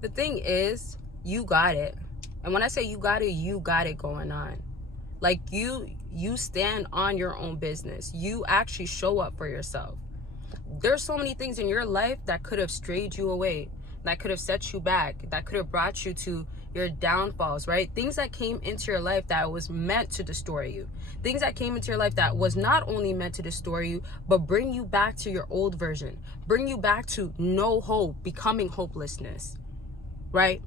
The thing is, you got it. And when I say you got it going on. Like you stand on your own business. You actually show up for yourself. There's so many things in your life that could have strayed you away, that could have set you back, that could have brought you to your downfalls, right? Things that came into your life that was meant to destroy you. Things that came into your life that was not only meant to destroy you, but bring you back to your old version, bring you back to no hope, becoming hopelessness, right?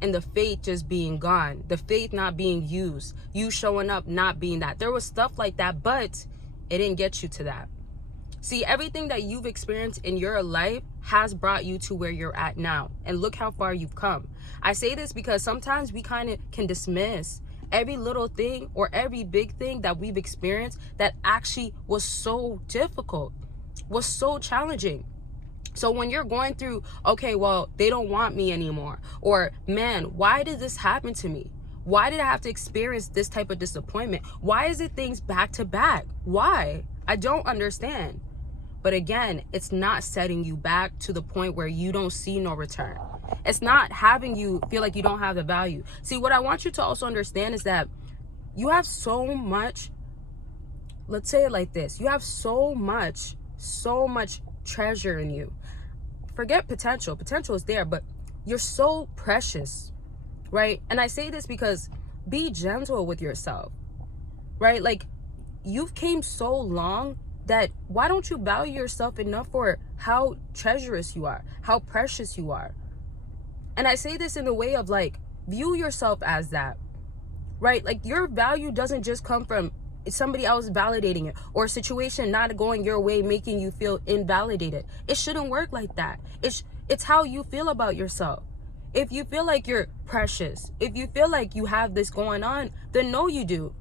And the faith just being gone, the faith not being used, you showing up not being that. There was stuff like that, but it didn't get you to that. See, everything that you've experienced in your life has brought you to where you're at now. And look how far you've come. I say this because sometimes we kind of can dismiss every little thing or every big thing that we've experienced that actually was so difficult, was so challenging. So when you're going through, okay, well, they don't want me anymore. Or, man, why did this happen to me? Why did I have to experience this type of disappointment? Why is it things back to back? Why? I don't understand. But again, it's not setting you back to the point where you don't see no return. It's not having you feel like you don't have the value. See, what I want you to also understand is that you have so much, let's say it like this. You have so much treasure in you. Forget potential. Potential is there, but you're so precious, right? And I say this because be gentle with yourself, right? Like, you've came so long that why don't you value yourself enough for how treacherous you are, how precious you are? And I say this in the way of like, view yourself as that, right? Like, your value doesn't just come from somebody else validating it or a situation not going your way, making you feel invalidated. It shouldn't work like that. It's how you feel about yourself. If you feel like you're precious, if you feel like you have this going on, then know you do.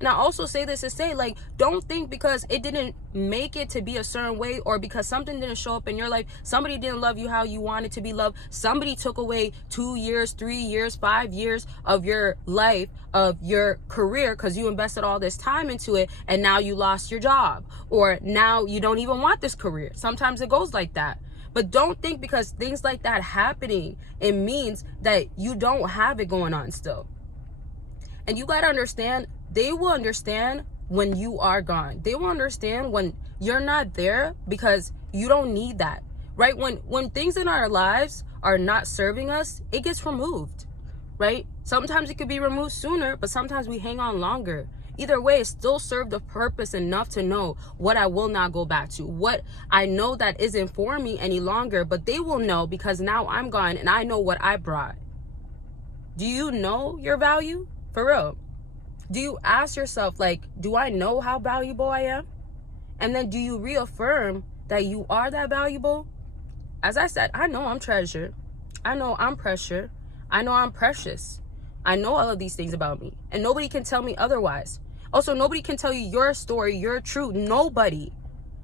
And I also say this to say, like, don't think because it didn't make it to be a certain way or because something didn't show up in your life, somebody didn't love you how you wanted to be loved, somebody took away 2 years, 3 years, 5 years of your life, of your career, because you invested all this time into it, and now you lost your job, or now you don't even want this career. Sometimes it goes like that. But don't think because things like that happening, it means that you don't have it going on still. And you got to understand, they will understand when you are gone. They will understand when you're not there because you don't need that, right? When things in our lives are not serving us, it gets removed, right? Sometimes it could be removed sooner, but sometimes we hang on longer. Either way, it still served the purpose enough to know what I will not go back to, what I know that isn't for me any longer, but they will know because now I'm gone and I know what I brought. Do you know your value? For real. Do you ask yourself, like, do I know how valuable I am? And then do you reaffirm that you are that valuable? As I said, I know I'm treasured. I know I'm precious. I know I'm precious. I know all of these things about me. And nobody can tell me otherwise. Also, nobody can tell you your story, your truth. Nobody.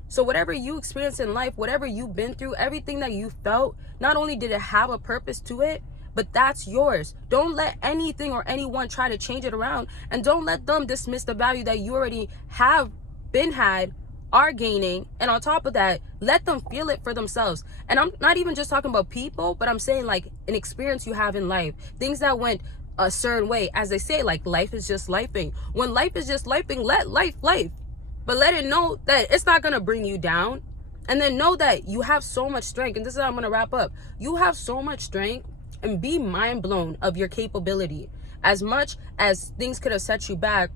So whatever you experience in life, whatever you've been through, everything that you felt, not only did it have a purpose to it, but that's yours. Don't let anything or anyone try to change it around, and don't let them dismiss the value that you already have been had, are gaining. And on top of that, let them feel it for themselves. And I'm not even just talking about people, but I'm saying like an experience you have in life, things that went a certain way. As they say, like, life is just lifing. When life is just lifing, let life, but let it know that it's not gonna bring you down. And then know that you have so much strength. And this is how I'm gonna wrap up. You have so much strength. And be mind blown of your capability. As much as things could have set you back,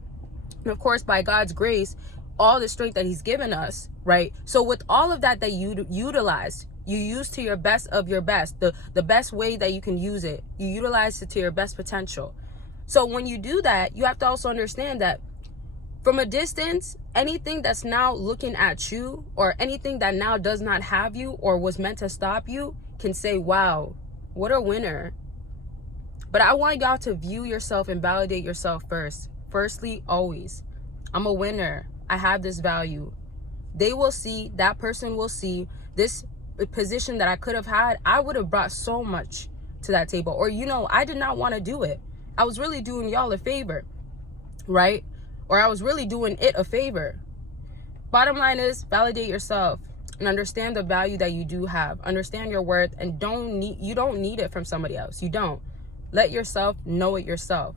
and of course, by God's grace, all the strength that he's given us, right? So with all of that you utilize, you use to your best of your best, the best way that you can use it. You utilize it to your best potential. So when you do that, you have to also understand that from a distance, anything that's now looking at you or anything that now does not have you or was meant to stop you can say, wow, what a winner. But I want y'all to view yourself and validate yourself first. Firstly, always, I'm a winner. I have this value. They will see, that person will see this position that I could have had. I would have brought so much to that table. Or, I did not want to do it. I was really doing y'all a favor, right? Or I was really doing it a favor. Bottom line is, validate yourself. and understand the value that you do have. Understand your worth, and you don't need it from somebody else. You don't. Let yourself know it yourself,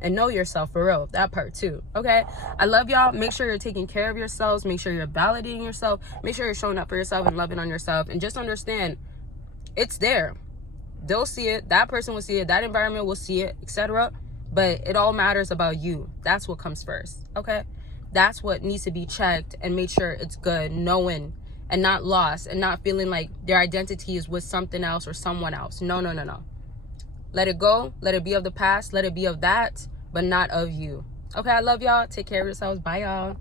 and know yourself for real. That part too. Okay, I love y'all. Make sure you're taking care of yourselves. Make sure you're validating yourself. Make sure you're showing up for yourself and loving on yourself, and just understand it's there. They'll see it. That person will see it. That environment will see it, etc. But it all matters about you. That's what comes first. Okay, that's what needs to be checked and make sure it's good, knowing, and not lost, and not feeling like their identity is with something else or someone else. No. Let it go. Let it be of the past. Let it be of that, but not of you. Okay, I love y'all. Take care of yourselves. Bye, y'all.